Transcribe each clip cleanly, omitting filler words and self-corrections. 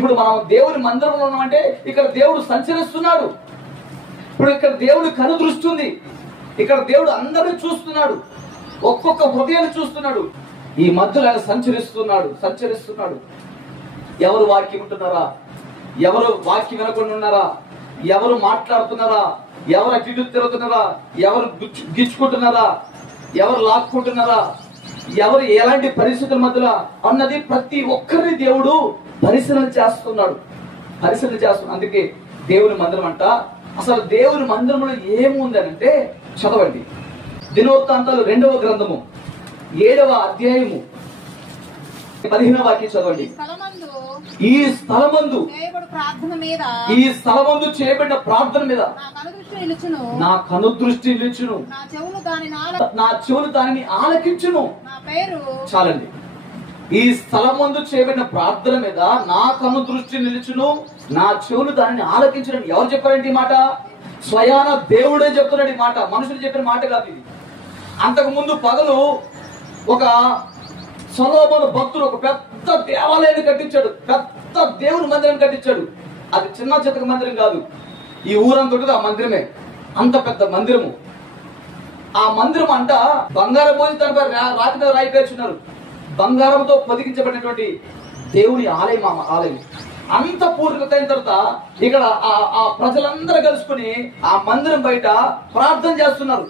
ఇప్పుడు మనం దేవుని మందిరంలో ఉన్నామంటే ఇక్కడ దేవుడు సంచరిస్తున్నాడు. ఇప్పుడు ఇక్కడ దేవుడు కను దృష్టి ఉంది. ఇక్కడ దేవుడు అందరిని చూస్తున్నాడు, ఒక్కొక్క హృదయాన్ని చూస్తున్నాడు. ఈ మధ్యలో ఆయన సంచరిస్తున్నాడు. ఎవరు వాక్యం ఉంటున్నారా, ఎవరు వాక్యం వినకుండా ఉన్నారా, ఎవరు మాట్లాడుతున్నారా, ఎవరు అటు ఇటు తిరుగుతున్నారా, ఎవరు గిచ్చుకుంటున్నారా, ఎవరు లాక్కుంటున్నారా, ఎవరు ఎలాంటి పరిస్థితుల మధ్యలో అన్నది ప్రతి ఒక్కరిని దేవుడు పరిశీలన చేస్తున్నాడు. అందుకే దేవుని మందిరం అంట. అసలు దేవుని మందిరంలో ఏముంది అంటే చదవండి. దినవృత్తాంతాలు 2వ గ్రంథము 7వ అధ్యాయము 15వ వాక్యం చదవండి. ఈ స్థలమందు చేయబడిన ప్రార్థన మీద నా కనుదృష్టి నిలుచును, నా చెవులు దానిని ఆలకించును. చాలండి. ఈ స్థలమందు చేయబడిన ప్రార్థన మీద నా కనుదృష్టి నిలుచును, నా చెవులు దానిని ఆలకించును. ఎవరు చెప్పారంటే ఈ మాట? స్వయాన దేవుడే చెప్తున్నాడు ఈ మాట. మనుషులు చెప్పిన మాట కాదు ఇది. అంతకు ముందు పగలు ఒక సొలొమోను భక్తుడు ఒక పెద్ద దేవాలయాన్ని కట్టించాడు, పెద్ద దేవుని మందిరాన్ని కట్టించాడు. అది చిన్న చితక మందిరం కాదు, ఈ ఊరంతటి ఆ మందిరమే, అంత పెద్ద మందిరము. ఆ మందిరం అంట బంగారం పోసి దానిపై రాతి మీద రాయి పేర్చున్నారు. బంగారంతో పొదిగించబడినటువంటి దేవుని ఆలయం అంత పూర్తికైన తర్వాత ఇక్కడ ఆ ప్రజలందరూ కలుసుకుని ఆ మందిరం బయట ప్రార్థన చేస్తున్నారు.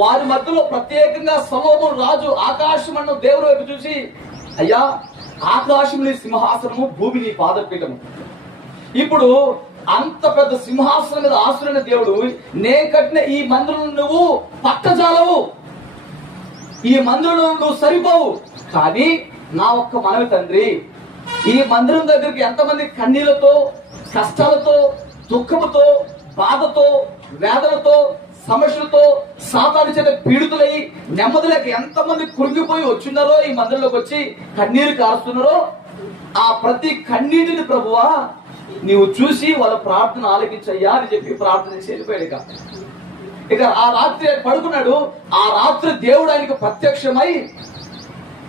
వారి మధ్యలో ప్రత్యేకంగా సొలొమోను రాజు ఆకాశమన్న దేవుని వైపు చూసి, అయ్యా, ఆకాశం నీ సింహాసనము, భూమి నీ పాదపీఠము. ఇప్పుడు అంత పెద్ద సింహాసనం మీద ఆశ్రయిన దేవుడు, నే కట్టిన ఈ మందిరం నువ్వు పట్టజాలవు, ఈ మందిరంలో నువ్వు సరిపోవు. కానీ నా ఒక్క మనవి తండ్రి, ఈ మందిరం దగ్గరికి ఎంతమంది కన్నీళ్లతో, కష్టాలతో, దుఃఖముతో, బాధతో, వేదనతో, సమస్యలతో, సాతాను చేత పీడితులై నెమ్మదిలేక ఎంతమంది కృంగిపోయి వచ్చిన్నారో, ఈ మందిరంలోకి వచ్చి కన్నీరు కారుస్తున్నారో, ఆ ప్రతి కన్నీటిని ప్రభువా నీవు చూసి వాళ్ళ ప్రార్థన ఆలకించయ్యా అని చెప్పి ప్రార్థన చేసి వెళ్ళిపోయాడు. ఇక ఆ రాత్రి పడుకున్నాడు. ఆ రాత్రి దేవుడు ఆయనకు ప్రత్యక్షమై,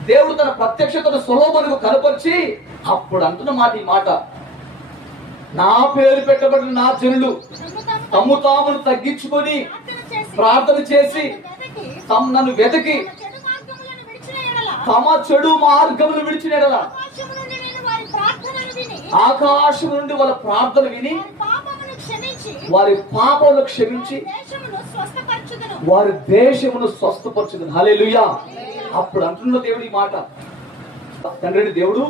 దేవుడు తన ప్రత్యక్షతను సొలొమోనుకు కనపరిచి అప్పుడు అంటున్న మాట ఈ మాట, నా పేరు పెట్టబడిన నా జనులు తమ్ము తామును తగ్గించుకొని ప్రార్థన చేసి నన్ను వెతికి తమ చెడు మార్గములు విడిచిన ఎడల ఆకాశం నుండి వాళ్ళ ప్రార్థన విని వారి పాపములను క్షమించి వారి దేశమును స్వస్థపరచుదును. హల్లెలూయా. అప్పుడు అంటున్న దేవుడు ఈ మాట. తండ్రి దేవుడు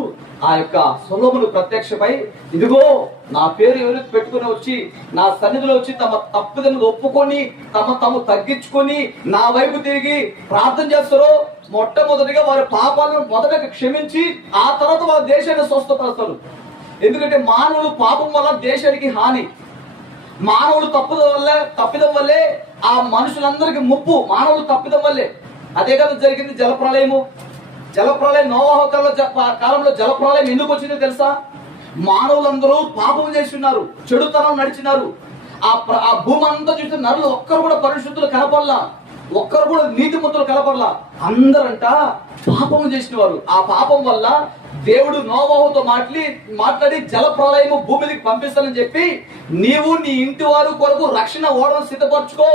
ఆ యొక్క సొలొమోను ప్రత్యక్షమై, ఇదిగో నా పేరు ఎవరికి పెట్టుకుని వచ్చి నా సన్నిధిలో వచ్చి తమ తప్పుదలను ఒప్పుకొని తమ తగ్గించుకొని నా వైపు తిరిగి ప్రార్థన చేస్తారో, మొట్టమొదటిగా వారి పాపాలను మొదట క్షమించి ఆ తర్వాత వారి దేశాన్ని స్వస్థపరుస్తారు. ఎందుకంటే మానవుడు పాపం వల్ల దేశానికి హాని, మానవుడు తప్పిదం వల్లే ఆ మనుషులందరికీ ముప్పు, మానవుడు తప్పిదం వల్లే. అదే కదా జరిగింది జలప్రలయము. నోవహు కాలంలో జలప్రలయం ఎందుకు వచ్చిందో తెలుసా? మానవులందరూ పాపం చేసి ఉన్నారు, చెడుతనం నడిచినారు. ఆ భూమి అంతా చూస్తే నరులు ఒక్కరు కూడా పరిశుద్ధులు కనపడలా, ఒక్కరు కూడా నీతిమంతులు కనపడలా. అందరంట పాపం చేసిన వారు. ఆ పాపం వల్ల దేవుడు నోవహుతో మాట్లాడి జలప్రలయము భూమికి పంపిస్తానని చెప్పి, నీవు నీ ఇంటి వారు కొరకు రక్షణ ఓడను సిద్ధపరచుకో,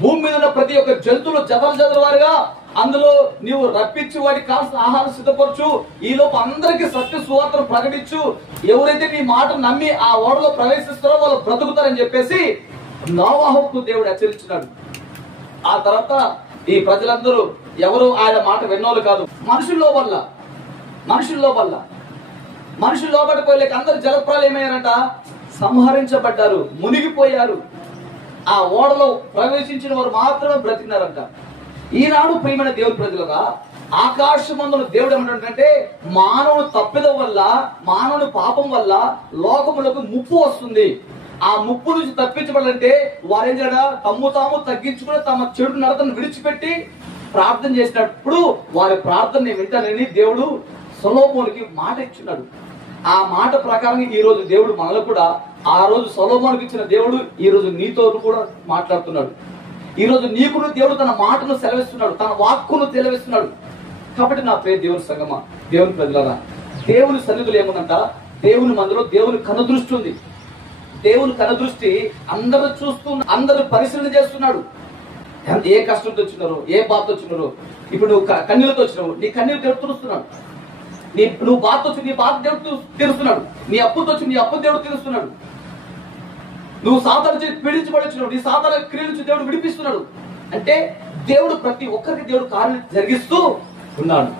భూమి మీద ఉన్న ప్రతి ఒక్క జంతువులు జదరు వారుగా అందులో నీవు రప్పించి వాటికి కావాల్సిన ఆహారం సిద్ధపరచు, ఈ లోపు అందరికీ సత్య సువార్తను ప్రకటించు, ఎవరైతే నీ మాట నమ్మి ఆ ఓడలో ప్రవేశిస్తారో వాళ్ళు బ్రతుకుతారని చెప్పేసి నోవహుకు దేవుడు హెచ్చరించినాడు. ఆ తర్వాత ఈ ప్రజలందరూ ఎవరు ఆయన మాట విన్నోళ్ళు కాదు, మనుషులు లోబడిపోయలేక అందరూ జలప్రలయమయ్యారంట, సంహరించబడ్డారు, మునిగిపోయారు. ఆ ఓడలో ప్రవేశించిన వారు మాత్రమే బ్రతికినారంట. ఈనాడు ప్రియమైన దేవుని ప్రజలుగా ఆకాశమందున దేవుడు ఏమంటే, మానవుని తప్పిదం వల్ల, మానవుని పాపం వల్ల లోకములకు ముప్పు వస్తుంది. ఆ ముప్పు నుంచి తప్పించబడాలంటే వారేం చేయడా, తాము తగ్గించుకుని తమ చెడు నడతను విడిచిపెట్టి ప్రార్థన చేసినప్పుడు వారి ప్రార్థనని వింటానని దేవుడు సొలొమోనుకి మాట ఇచ్చున్నాడు. ఆ మాట ప్రకారం ఈ రోజు దేవుడు మనల్ని కూడా, ఆ రోజు సొలొమోనుకి ఇచ్చిన దేవుడు ఈ రోజు నీతో కూడా మాట్లాడుతున్నాడు. ఈ రోజు నీకు దేవుడు తన మాటను సెలవిస్తున్నాడు, తన వాక్కును సెలవిస్తున్నాడు. కాబట్టి నా ప్రియ దేవుని సంగమా, దేవుని ప్రజలారా, దేవుని సన్నిధులు ఏముందంట, దేవుని మందిలో దేవుని కనుదృష్టి ఉంది. దేవుని కనుదృష్టి అందరూ అందరూ పరిశీలన చేస్తున్నాడు. ఏ కష్టంతో వచ్చినారో, ఏ బాధతో వచ్చినారో. ఇప్పుడు నువ్వు కన్నీళ్ళతో వచ్చినావు, నీ కన్నీళ్ళు దేవుడు తుడుస్తున్నాడు. నువ్వు బాధతో వచ్చి నీ బాధ దేవుడు తీరుస్తున్నాడు. నీ అప్పుతో వచ్చి నీ అప్పు దేవుడు తీరుస్తున్నాడు. నువ్వు సాతాను చేసి పీడించబడి వచ్చినావు, నీ సాతాన క్రియల నుంచి దేవుడు విడిపిస్తున్నాడు. అంటే దేవుడు ప్రతి ఒక్కరికి దేవుడు కార్యం జరిగిస్తూ ఉన్నాడు.